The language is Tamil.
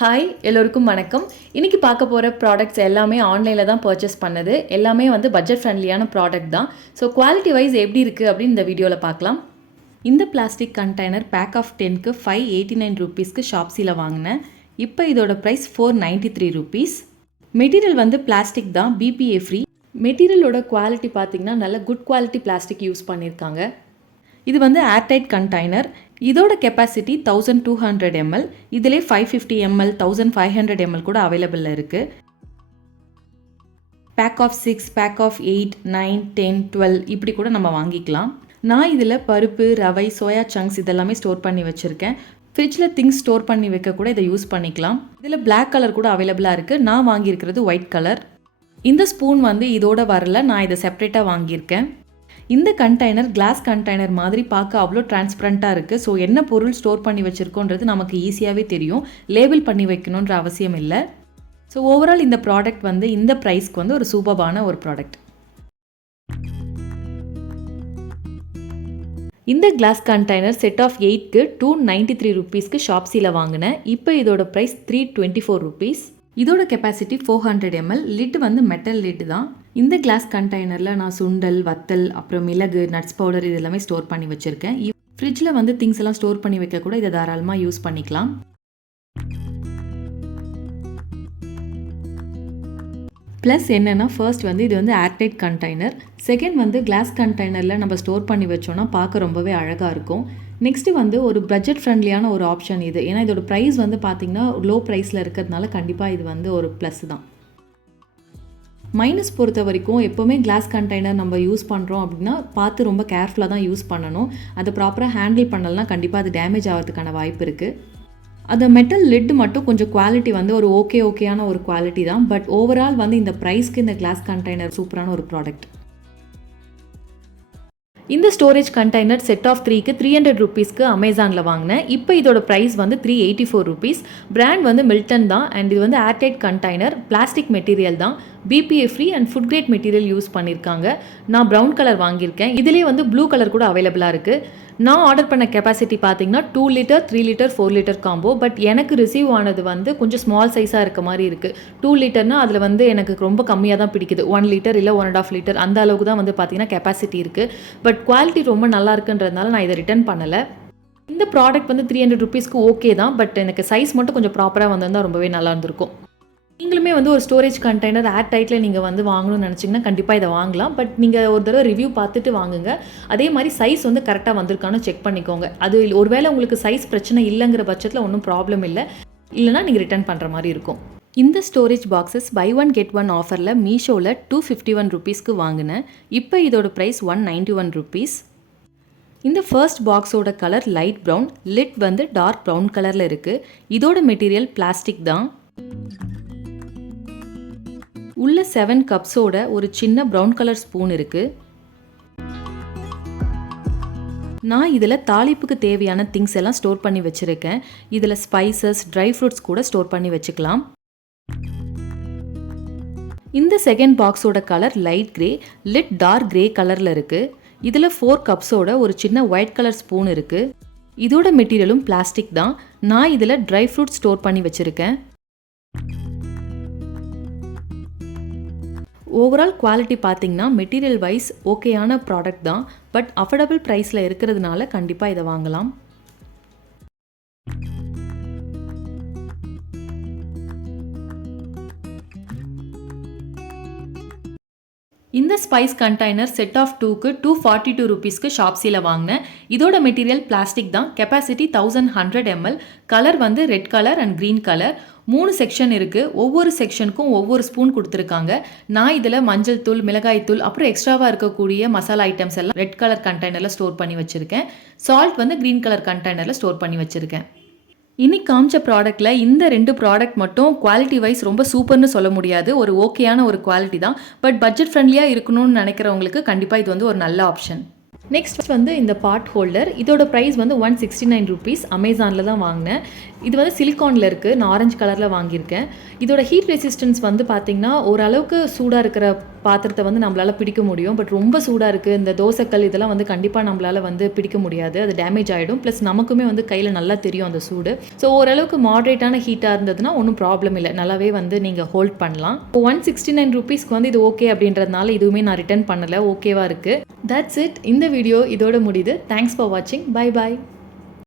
ஹாய் எல்லோருக்கும் வணக்கம். இன்றைக்கி பார்க்க போகிற ப்ராடக்ட்ஸ் எல்லாமே ஆன்லைனில் தான் பர்ச்சேஸ் பண்ணது. எல்லாமே வந்து பட்ஜெட் ஃப்ரெண்ட்லியான ப்ராடக்ட் தான். ஸோ குவாலிட்டி வைஸ் எப்படி இருக்குது அப்படின்னு இந்த வீடியோவில் பார்க்கலாம். இந்த பிளாஸ்டிக் கண்டெய்னர் பேக் ஆஃப் 10க்கு 589 ரூபீஸ்க்கு ஷாப்ஸியில் வாங்கினேன். இப்போ இதோட ப்ரைஸ் 493 ரூபீஸ். மெட்டீரியல் வந்து பிளாஸ்டிக் தான், BPA ஃப்ரீ. மெட்டீரியலோட குவாலிட்டி பார்த்திங்கன்னா நல்ல குட் குவாலிட்டி பிளாஸ்டிக் யூஸ் பண்ணியிருக்காங்க. இது வந்து ஏர்டைட் கண்டெய்னர். இதோட கெப்பாசிட்டி 1200 ml. இதிலே 550 ml 1500 ml கூட அவைலபிளில் இருக்குது. பேக் ஆஃப் 6, பேக் ஆஃப் 8, 9, 10, 12 இப்படி கூட நம்ம வாங்கிக்கலாம். நான் இதில் பருப்பு, ரவை, சோயா சங்க்ஸ் இதெல்லாமே ஸ்டோர் பண்ணி வச்சுருக்கேன். ஃப்ரிட்ஜில் திங்ஸ் ஸ்டோர் பண்ணி வைக்க கூட இதை யூஸ் பண்ணிக்கலாம். இதில் பிளாக் கலர் கூட அவைலபிளாக இருக்குது. நான் வாங்கியிருக்கிறது ஒயிட் கலர். இந்த ஸ்பூன் வந்து இதோட வரல, நான் இதை செப்பரேட்டாக வாங்கியிருக்கேன். இந்த கண்டெய்னர் கிளாஸ் கண்டெய்னர் மாதிரி பார்க்க அவ்வளோ டிரான்ஸ்பரண்ட்டாக இருக்குது. ஸோ என்ன பொருள் ஸ்டோர் பண்ணி வச்சுருக்கோன்றது நமக்கு ஈஸியாகவே தெரியும். லேபிள் பண்ணி வைக்கணுன்ற அவசியம் இல்லை. ஸோ ஓவரால் இந்த ப்ராடக்ட் வந்து இந்த ப்ரைஸ்க்கு வந்து ஒரு சூப்பரான ஒரு ப்ராடக்ட். இந்த கிளாஸ் கண்டெய்னர் செட் ஆஃப் 8க்கு 293 ரூபீஸ்க்கு ஷாப்ஸியில் வாங்கினேன். இப்போ இதோட ப்ரைஸ் 324 ரூபீஸ். இதோட கெப்பாசிட்டி 400 ml. லிட் வந்து மெட்டல் லிட் தான். இந்த கிளாஸ் கண்டெய்னரில் நான் சுண்டல், வத்தல், அப்புறம் மிளகு, நட்ஸ் பவுடர் இது எல்லாமே ஸ்டோர் பண்ணி வச்சுருக்கேன். ஃப்ரிட்ஜில் வந்து திங்ஸ் எல்லாம் ஸ்டோர் பண்ணி வைக்க கூட இதை தாராளமாக யூஸ் பண்ணிக்கலாம். ப்ளஸ் என்னென்னா, ஃபர்ஸ்ட் வந்து இது வந்து ஏர்டைட் கண்டெய்னர். செகண்ட் வந்து கிளாஸ் கண்டெய்னரில் நம்ம ஸ்டோர் பண்ணி வச்சோன்னா பார்க்க ரொம்பவே அழகாக இருக்கும். நெக்ஸ்ட்டு வந்து ஒரு பட்ஜெட் ஃப்ரெண்ட்லியான ஒரு ஆப்ஷன் இது. ஏன்னா இதோட ப்ரைஸ் வந்து பார்த்திங்கன்னா லோ ப்ரைஸில் இருக்கிறதுனால கண்டிப்பாக இது வந்து ஒரு ப்ளஸ் தான். மைனஸ் பொறுத்த வரைக்கும் எப்போவுமே கிளாஸ் கண்டெய்னர் நம்ம யூஸ் பண்ணுறோம் அப்படின்னா பார்த்து ரொம்ப கேர்ஃபுல்லாக தான் யூஸ் பண்ணணும். அதை ப்ராப்பராக ஹேண்டில் பண்ணலன்னா கண்டிப்பாக அது டேமேஜ் ஆகிறதுக்கான வாய்ப்பு இருக்குது. அந்த மெட்டல் லிட் மட்டும் கொஞ்சம் குவாலிட்டி வந்து ஒரு ஓகேயான ஒரு குவாலிட்டி தான். பட் ஓவரால் வந்து இந்த ப்ரைஸ்க்கு இந்த கிளாஸ் கண்டெய்னர் சூப்பரான ஒரு ப்ராடக்ட். இந்த ஸ்டோரேஜ் கண்டெய்னர் செட் ஆஃப் 3க்கு 300 ரூபீஸ்க்கு அமேசானில் வாங்கினேன். இப்போ இதோட ப்ரைஸ் வந்து 384 ரூபீஸ். பிராண்ட் வந்து மில்டன் தான். அண்ட் இது வந்து ஏர்டைட் கண்டெய்னர், பிளாஸ்டிக் மெட்டீரியல் தான், BPA free and food grade material use பண்ணியிருக்காங்க. நான் ப்ரௌன் கலர் வாங்கியிருக்கேன். இதிலே வந்து ப்ளூ கலர் கூட அவைலபிளாக இருக்குது. நான் ஆர்டர் பண்ண கெப்பாசிட்டி பார்த்தீங்கன்னா 2 litre, 3 litre, 4 litre combo. But எனக்கு ரிசீவ் ஆனது வந்து கொஞ்சம் ஸ்மால் சைஸாக இருக்க மாதிரி இருக்குது. 2 லிட்டர்னால் அதில் வந்து எனக்கு ரொம்ப கம்மியாக தான் பிடிக்குது. 1 லிட்டர் இல்லை 1.5 லிட்டர் அந்த அளவுக்கு தான் வந்து பார்த்தீங்கன்னா கெப்பாசிட்டி இருக்குது. பட் குவாலிட்டி ரொம்ப நல்லா இருக்குன்றதுனால நான் இதை ரிட்டர்ன் பண்ணலை. இந்த ப்ராடக்ட் வந்து 300 ரூபீஸ்க்கு ஓகே தான். பட் எனக்கு சைஸ் மட்டும் கொஞ்சம் ப்ராப்பராக வந்திருந்தால் ரொம்பவே நல்லா இருந்திருக்கும். நீங்களுமே வந்து ஒரு ஸ்டோரேஜ் கண்டெய்னர் ஏர் டைட்டில் நீங்கள் வந்து வாங்கணும்னு நினச்சிங்கன்னா கண்டிப்பாக இதை வாங்கலாம். பட் நீங்கள் ஒரு தடவை ரிவ்யூ பார்த்துட்டு வாங்குங்க. அதே மாதிரி சைஸ் வந்து கரெக்டாக வந்திருக்கான்னு செக் பண்ணிக்கோங்க. அது ஒருவேளை உங்களுக்கு சைஸ் பிரச்சனை இல்லைங்கிற பட்சத்தில் ஒன்றும் ப்ராப்ளம் இல்லை. இல்லைனா நீங்கள் ரிட்டர்ன் பண்ணுற மாதிரி இருக்கும். இந்த ஸ்டோரேஜ் பாக்ஸஸ் பை 1 get 1 ஆஃபரில் மீஷோவில் 251 ரூபீஸ்க்கு வாங்கினேன். இப்போ இதோட ப்ரைஸ் 191 ரூபீஸ். இந்த ஃபர்ஸ்ட் பாக்ஸோட கலர் லைட் ப்ரௌன், லிட் வந்து டார்க் ப்ரௌன் கலரில் இருக்குது. இதோட மெட்டீரியல் பிளாஸ்டிக் தான். உள்ள 7 கப்ஸோட ஒரு சின்ன ப்ரௌன் கலர் ஸ்பூன் இருக்குது. நான் இதில் தாளிப்புக்கு தேவையான திங்ஸ் எல்லாம் ஸ்டோர் பண்ணி வச்சுருக்கேன். இதில் ஸ்பைசஸ், ட்ரை ஃப்ரூட்ஸ் கூட ஸ்டோர் பண்ணி வச்சுக்கலாம். இந்த செகண்ட் பாக்ஸோட colour light grey, lid dark grey கலரில் இருக்குது. இதில் 4 கப்ஸோட ஒரு சின்ன ஒயிட் கலர் ஸ்பூன் இருக்குது. இதோட மெட்டீரியலும் பிளாஸ்டிக் தான். நான் இதில் ட்ரை ஃப்ரூட் ஸ்டோர் பண்ணி வச்சுருக்கேன். ஓவரால் குவாலிட்டி பார்த்தீங்கன்னா மெட்டீரியல் வைஸ் ஓகேயான ப்ராடக்ட் தான். பட் அஃபோர்டபுள் ப்ரைஸில் இருக்கிறதுனால கண்டிப்பாக இதை வாங்கலாம். இந்த ஸ்பைஸ் கண்டெய்னர் செட் ஆஃப் 2க்கு 242 ரூபீஸ்க்கு ஷாப்ஸியில் வாங்கினேன். இதோட மெட்டீரியல் பிளாஸ்டிக் தான். Capacity 1100 ml. கலர் வந்து red colour and green colour. 3 section இருக்குது. ஒவ்வொரு செக்ஷனுக்கும் ஒவ்வொரு ஸ்பூன் கொடுத்துருக்காங்க. நான் இதில் மஞ்சள் தூள், மிளகாய் தூள், அப்புறம் எக்ஸ்ட்ராவாக இருக்கக்கூடிய மசாலா ஐட்டம்ஸ் எல்லாம் ரெட் கலர் கண்டெய்னரில் ஸ்டோர் பண்ணி வச்சுருக்கேன். சால்ட் வந்து க்ரீன் கலர் கண்டெய்னரில் ஸ்டோர் பண்ணி வச்சுருக்கேன். இன்னைக்கு காமிச்ச ப்ராடக்ட்டில் இந்த 2 ப்ராடக்ட் மட்டும் குவாலிட்டி வைஸ் ரொம்ப சூப்பர்னு சொல்ல முடியாது. ஒரு ஓகேயான ஒரு குவாலிட்டி தான். பட் பட்ஜெட் ஃப்ரெண்ட்லியாக இருக்கணும்னு நினைக்கிறவங்களுக்கு கண்டிப்பாக இது வந்து ஒரு நல்ல ஆப்ஷன். நெக்ஸ்ட் வந்து இந்த பாட் ஹோல்டர். இதோட ப்ரைஸ் வந்து 169 ரூபீஸ். அமேசானில் தான் வாங்கினேன். இது வந்து சிலிக்கானில் இருக்குது. நான் ஆரஞ்சு கலரில் வாங்கியிருக்கேன். இதோட ஹீட் ரெசிஸ்டன்ஸ் வந்து பார்த்திங்கன்னா ஓரளவுக்கு சூடாக இருக்கிற பாத்திரத்தை வந்து நம்மளால் பிடிக்க முடியும். பட் ரொம்ப சூடாக இருக்குது, இந்த தோசைக்கல் இதெல்லாம் வந்து கண்டிப்பாக நம்மளால் வந்து பிடிக்க முடியாது. அது டேமேஜ் ஆகிடும். ப்ளஸ் நமக்குமே வந்து கையில் நல்லா தெரியும் அந்த சூடு. ஸோ ஓரளவுக்கு மாட்ரேட்டான ஹீட்டாக இருந்ததுன்னா ஒன்றும் ப்ராப்ளம் இல்லை, நல்லாவே வந்து நீங்கள் ஹோல்ட் பண்ணலாம். இப்போ 169 ருபீஸ்க்கு வந்து இது ஓகே அப்படின்றதுனால இதுவுமே நான் ரிட்டர்ன் பண்ணலை, ஓகேவாக இருக்குது. That's it. இந்த வீடியோ இதோட முடியுது. தேங்க்ஸ் ஃபார் வாட்சிங். Bye bye.